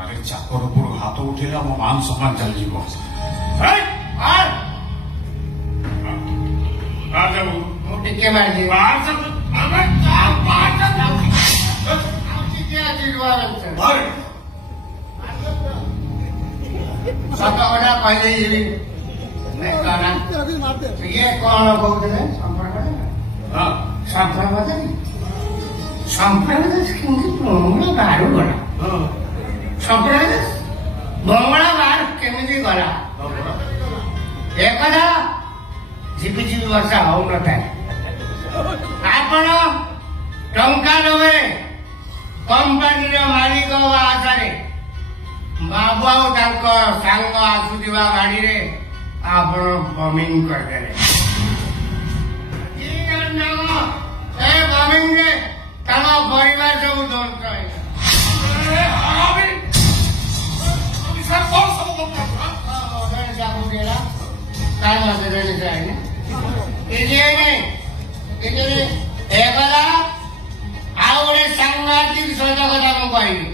अरे चाकर ऊपर हाथ उठेला मो मान सम्मान चल जीव टिके मारजी सतकटा कहले ये कौन कौन संप्रदाय बंगला बाहर गला संप्रदाय बंगला बाहर केमिति गला एक कथा झिपिझिपि वर्षा हो न आपण टंका नवे कंपानी मालिक आशारे बाबू सांग आसुवा गाड़ी रे आप बमिंग करदे बमिंग रे परिवार सब ध्वंस एक सांघातिक सजगता मुझे